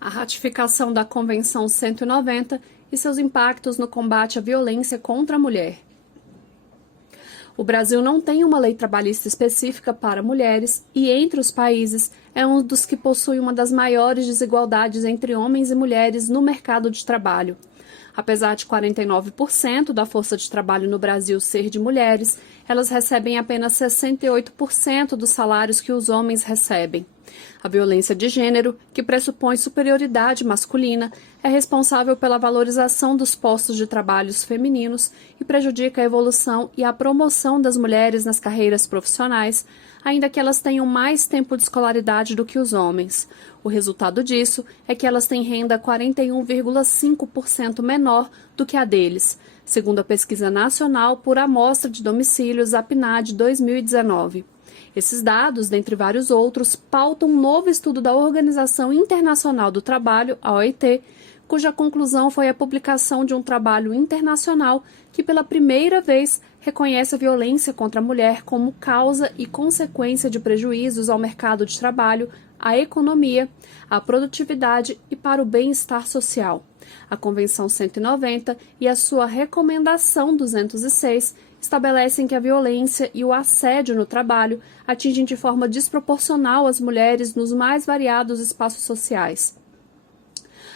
a ratificação da Convenção 190 e seus impactos no combate à violência contra a mulher. O Brasil não tem uma lei trabalhista específica para mulheres e, entre os países, é um dos que possui uma das maiores desigualdades entre homens e mulheres no mercado de trabalho. Apesar de 49% da força de trabalho no Brasil ser de mulheres, elas recebem apenas 68% dos salários que os homens recebem. A violência de gênero, que pressupõe superioridade masculina, é responsável pela valorização dos postos de trabalho femininos e prejudica a evolução e a promoção das mulheres nas carreiras profissionais, ainda que elas tenham mais tempo de escolaridade do que os homens. O resultado disso é que elas têm renda 41,5% menor do que a deles, segundo a Pesquisa Nacional por Amostra de Domicílios, a PNAD 2019. Esses dados, dentre vários outros, pautam um novo estudo da Organização Internacional do Trabalho, a OIT, cuja conclusão foi a publicação de um trabalho internacional que, pela primeira vez, reconhece a violência contra a mulher como causa e consequência de prejuízos ao mercado de trabalho, à economia, à produtividade e para o bem-estar social. A Convenção 190 e a sua Recomendação 206 estabelecem que a violência e o assédio no trabalho atingem de forma desproporcional as mulheres nos mais variados espaços sociais.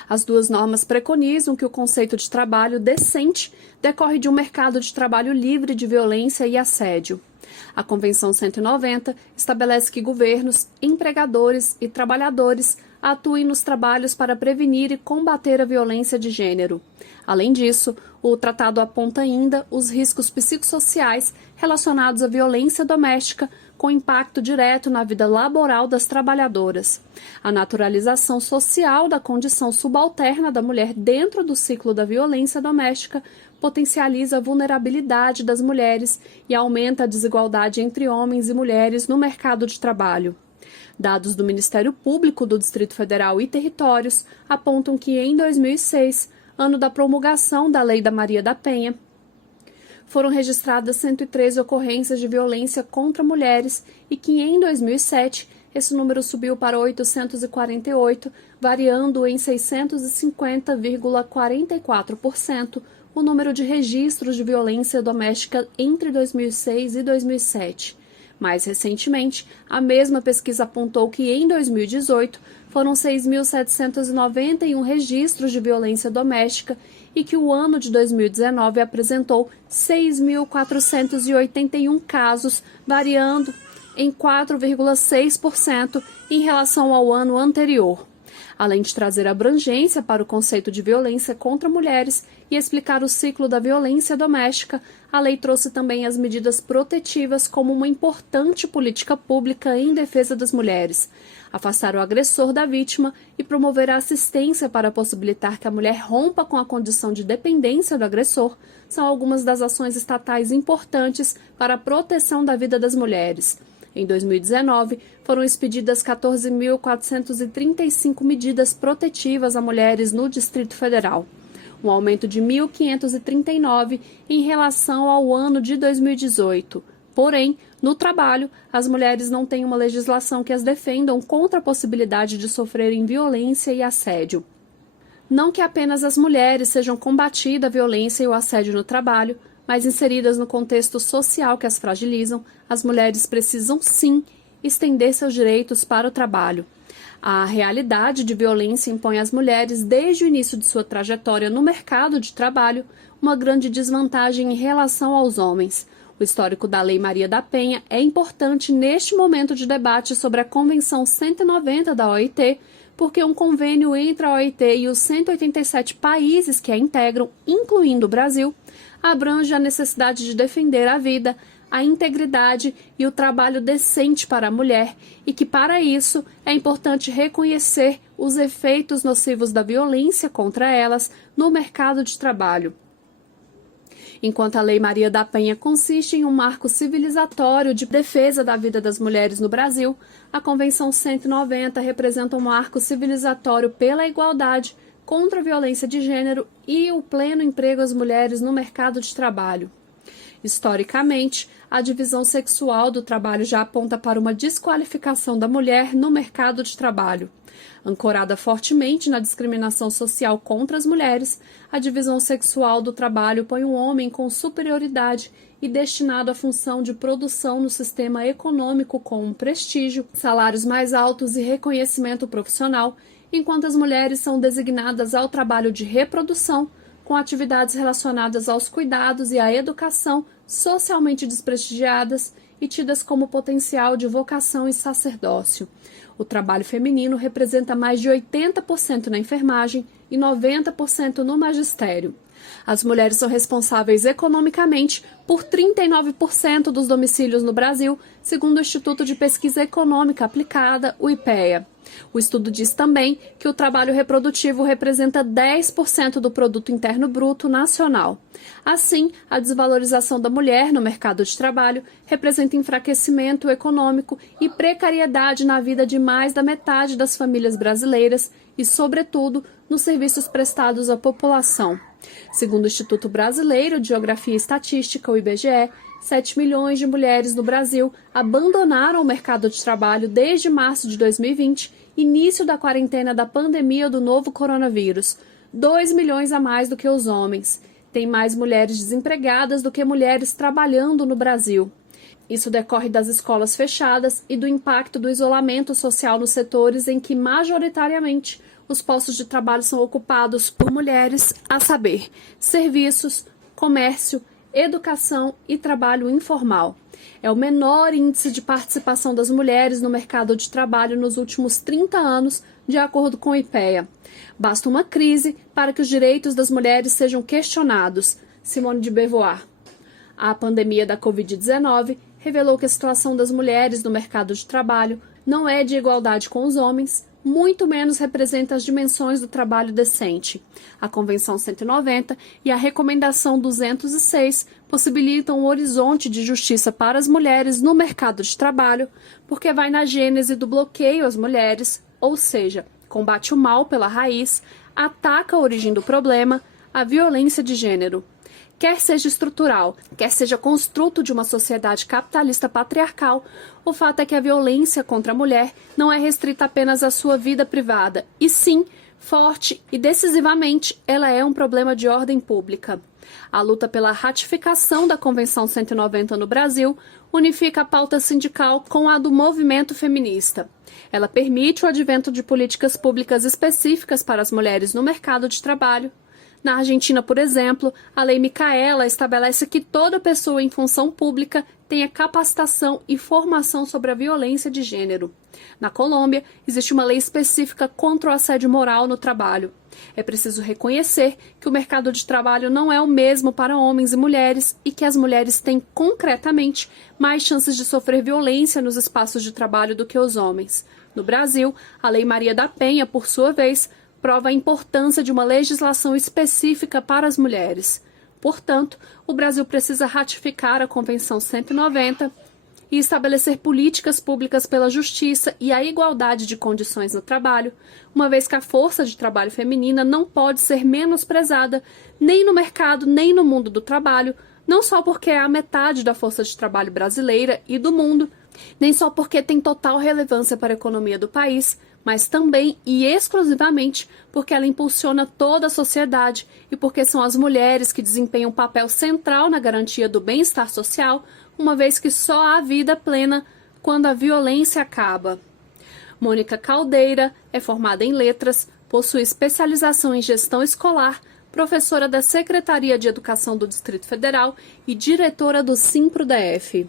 As duas normas preconizam que o conceito de trabalho decente decorre de um mercado de trabalho livre de violência e assédio. A Convenção 190 estabelece que governos, empregadores e trabalhadores atuem nos trabalhos para prevenir e combater a violência de gênero. Além disso, o tratado aponta ainda os riscos psicossociais relacionados à violência doméstica, com impacto direto na vida laboral das trabalhadoras. A naturalização social da condição subalterna da mulher dentro do ciclo da violência doméstica potencializa a vulnerabilidade das mulheres e aumenta a desigualdade entre homens e mulheres no mercado de trabalho. Dados do Ministério Público do Distrito Federal e Territórios apontam que em 2006, ano da promulgação da Lei da Maria da Penha, foram registradas 113 ocorrências de violência contra mulheres e que em 2007 esse número subiu para 848, variando em 650,44% o número de registros de violência doméstica entre 2006 e 2007. Mais recentemente, a mesma pesquisa apontou que em 2018 foram 6.791 registros de violência doméstica e que o ano de 2019 apresentou 6.481 casos, variando em 4,6% em relação ao ano anterior. Além de trazer abrangência para o conceito de violência contra mulheres e explicar o ciclo da violência doméstica, a lei trouxe também as medidas protetivas como uma importante política pública em defesa das mulheres. Afastar o agressor da vítima e promover a assistência para possibilitar que a mulher rompa com a condição de dependência do agressor são algumas das ações estatais importantes para a proteção da vida das mulheres. Em 2019, foram expedidas 14.435 medidas protetivas a mulheres no Distrito Federal, um aumento de 1.539 em relação ao ano de 2018. Porém, no trabalho, as mulheres não têm uma legislação que as defendam contra a possibilidade de sofrerem violência e assédio. Não que apenas as mulheres sejam combatidas a violência e o assédio no trabalho, mas inseridas no contexto social que as fragilizam, as mulheres precisam sim estender seus direitos para o trabalho. A realidade de violência impõe às mulheres, desde o início de sua trajetória no mercado de trabalho, uma grande desvantagem em relação aos homens. O histórico da Lei Maria da Penha é importante neste momento de debate sobre a Convenção 190 da OIT, porque um convênio entre a OIT e os 187 países que a integram, incluindo o Brasil, abrange a necessidade de defender a vida, a integridade e o trabalho decente para a mulher e que, para isso, é importante reconhecer os efeitos nocivos da violência contra elas no mercado de trabalho. Enquanto a Lei Maria da Penha consiste em um marco civilizatório de defesa da vida das mulheres no Brasil, a Convenção 190 representa um marco civilizatório pela igualdade, contra a violência de gênero e o pleno emprego às mulheres no mercado de trabalho. Historicamente, a divisão sexual do trabalho já aponta para uma desqualificação da mulher no mercado de trabalho. Ancorada fortemente na discriminação social contra as mulheres, a divisão sexual do trabalho põe o homem com superioridade e destinado à função de produção no sistema econômico com prestígio, salários mais altos e reconhecimento profissional, enquanto as mulheres são designadas ao trabalho de reprodução, com atividades relacionadas aos cuidados e à educação socialmente desprestigiadas e tidas como potencial de vocação e sacerdócio. O trabalho feminino representa mais de 80% na enfermagem e 90% no magistério. As mulheres são responsáveis economicamente por 39% dos domicílios no Brasil, segundo o Instituto de Pesquisa Econômica Aplicada, o IPEA. O estudo diz também que o trabalho reprodutivo representa 10% do produto interno bruto nacional. Assim, a desvalorização da mulher no mercado de trabalho representa enfraquecimento econômico e precariedade na vida de mais da metade das famílias brasileiras e, sobretudo, nos serviços prestados à população. Segundo o Instituto Brasileiro de Geografia e Estatística, o IBGE, 7 milhões de mulheres no Brasil abandonaram o mercado de trabalho desde março de 2020, início da quarentena da pandemia do novo coronavírus. 2 milhões a mais do que os homens. Tem mais mulheres desempregadas do que mulheres trabalhando no Brasil. Isso decorre das escolas fechadas e do impacto do isolamento social nos setores em que, majoritariamente, os postos de trabalho são ocupados por mulheres, a saber, serviços, comércio, educação e trabalho informal. É o menor índice de participação das mulheres no mercado de trabalho nos últimos 30 anos, de acordo com o IPEA. Basta uma crise para que os direitos das mulheres sejam questionados. Simone de Beauvoir. A pandemia da Covid-19 revelou que a situação das mulheres no mercado de trabalho não é de igualdade com os homens, muito menos representa as dimensões do trabalho decente. A Convenção 190 e a Recomendação 206 possibilitam um horizonte de justiça para as mulheres no mercado de trabalho, porque vai na gênese do bloqueio às mulheres, ou seja, combate o mal pela raiz, ataca a origem do problema, a violência de gênero. Quer seja estrutural, quer seja construto de uma sociedade capitalista patriarcal, o fato é que a violência contra a mulher não é restrita apenas à sua vida privada, e sim, forte e decisivamente, ela é um problema de ordem pública. A luta pela ratificação da Convenção 190 no Brasil unifica a pauta sindical com a do movimento feminista. Ela permite o advento de políticas públicas específicas para as mulheres no mercado de trabalho. Na Argentina, por exemplo, a Lei Micaela estabelece que toda pessoa em função pública tenha capacitação e formação sobre a violência de gênero. Na Colômbia, existe uma lei específica contra o assédio moral no trabalho. É preciso reconhecer que o mercado de trabalho não é o mesmo para homens e mulheres e que as mulheres têm, concretamente, mais chances de sofrer violência nos espaços de trabalho do que os homens. No Brasil, a Lei Maria da Penha, por sua vez, prova a importância de uma legislação específica para as mulheres. Portanto, o Brasil precisa ratificar a Convenção 190 e estabelecer políticas públicas pela justiça e a igualdade de condições no trabalho, uma vez que a força de trabalho feminina não pode ser menosprezada nem no mercado nem no mundo do trabalho, não só porque é a metade da força de trabalho brasileira e do mundo, nem só porque tem total relevância para a economia do país, mas também e exclusivamente porque ela impulsiona toda a sociedade e porque são as mulheres que desempenham um papel central na garantia do bem-estar social, uma vez que só há vida plena quando a violência acaba. Mônica Caldeira é formada em letras, possui especialização em gestão escolar, professora da Secretaria de Educação do Distrito Federal e diretora do Simpro-DF.